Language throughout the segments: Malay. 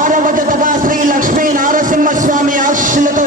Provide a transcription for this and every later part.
ఆరవ జతగా శ్రీ లక్ష్మీ నారసింహస్వామి ఆశీస్సులతో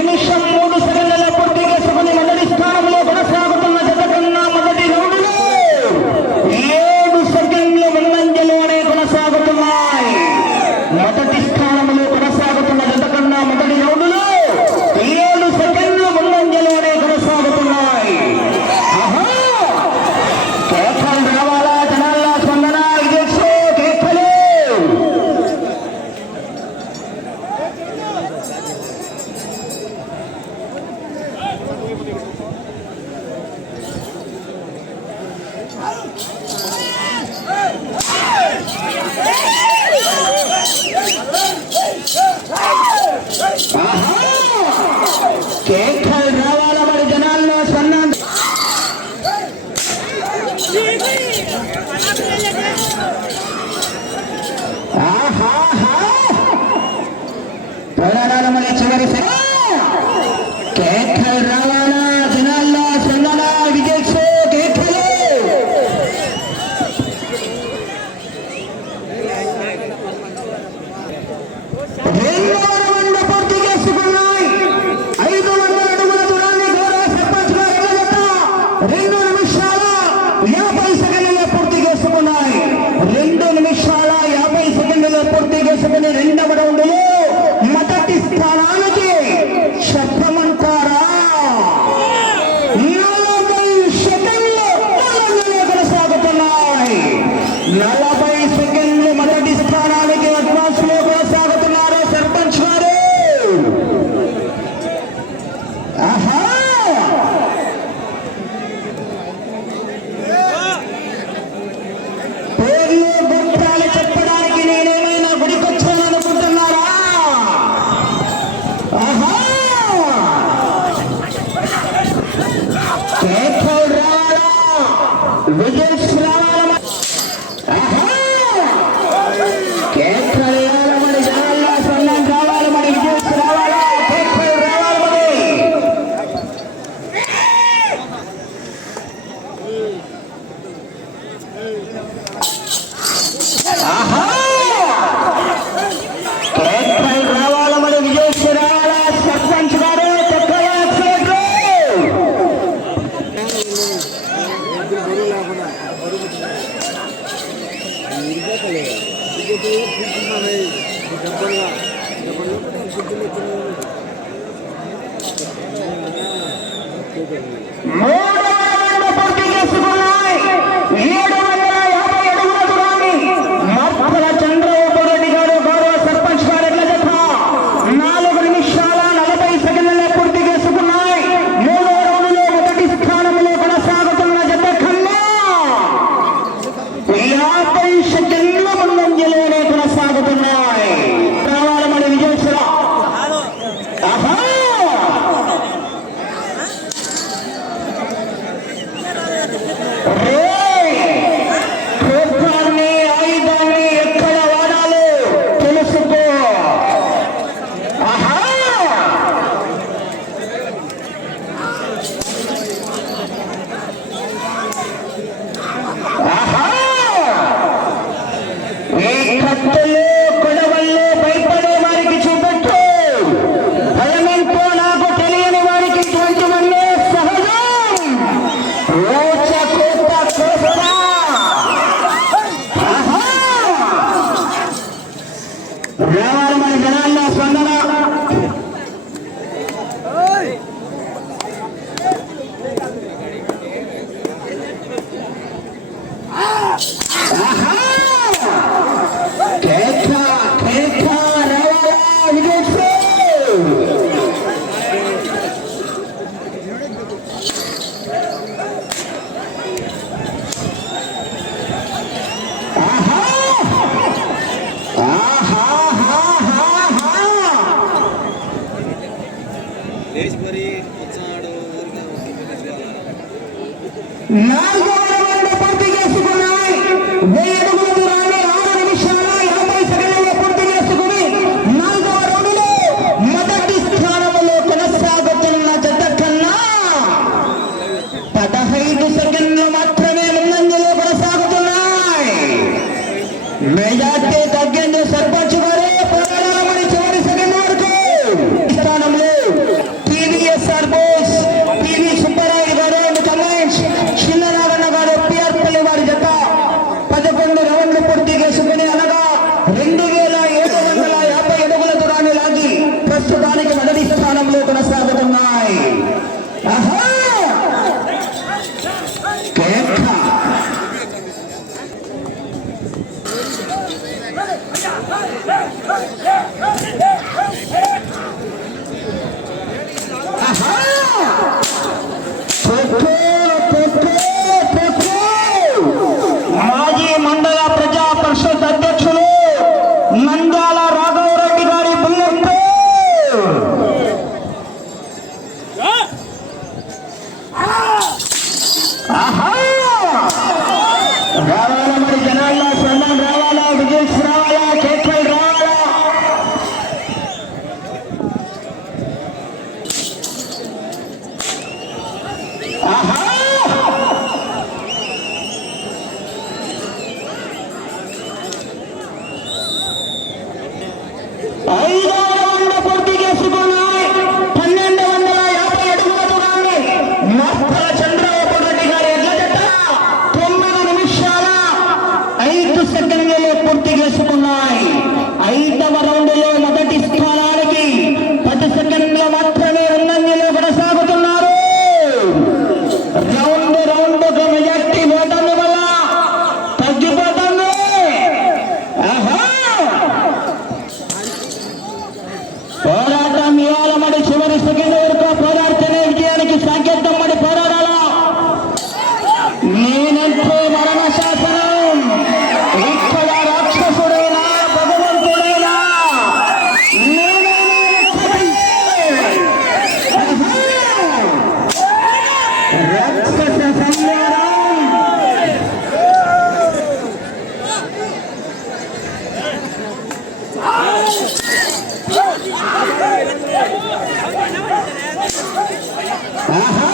നിമിഷം മൂന്ന് Yeah. ஆஹா ಆಹಾ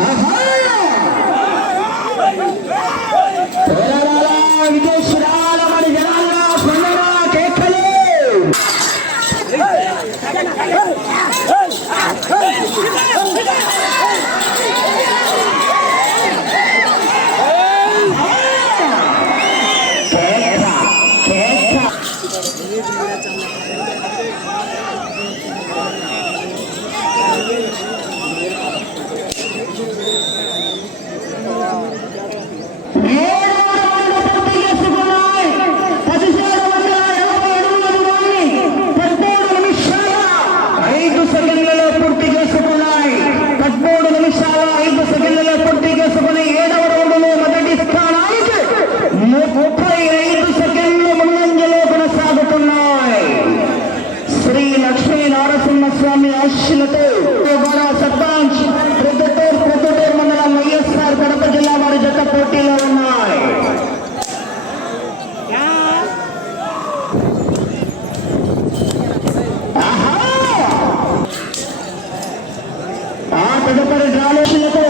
ஆக pegó para.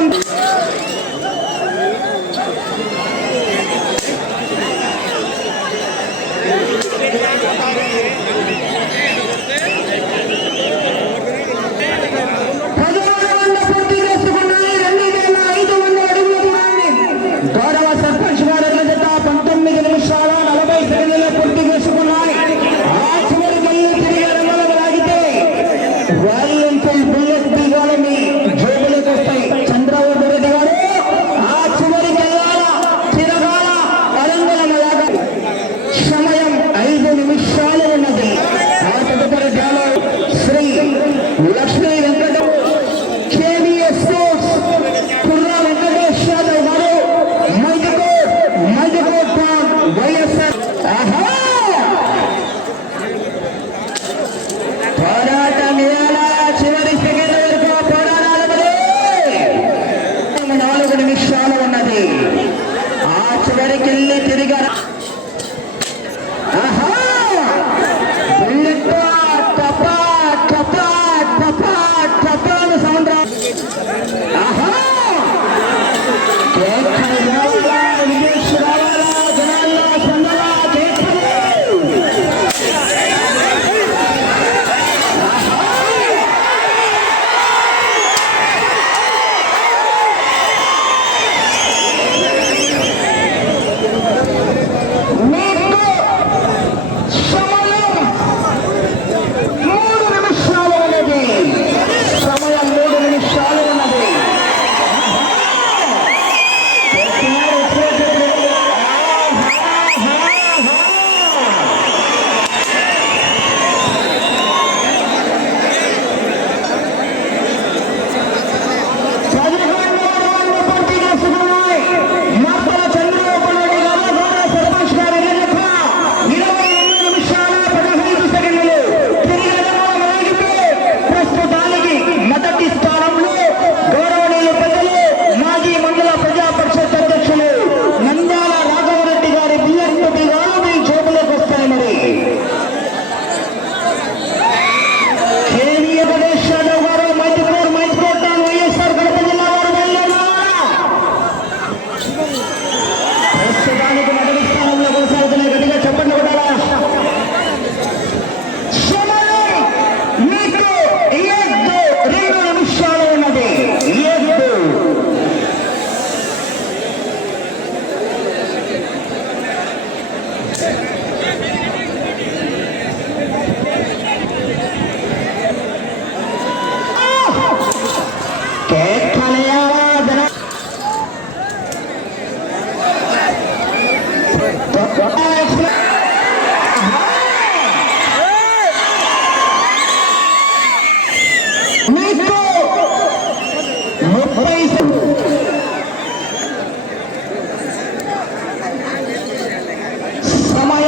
para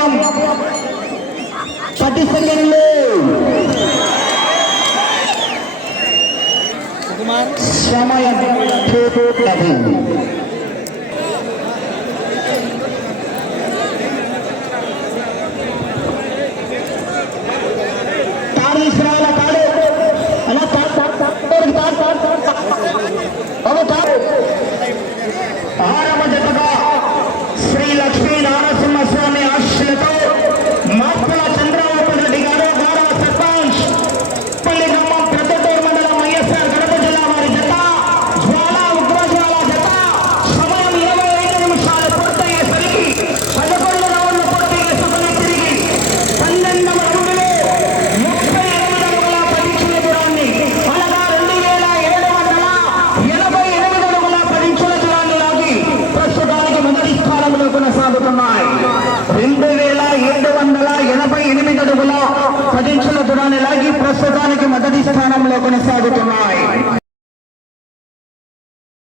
సమయం పది సెకండ్లు సమయం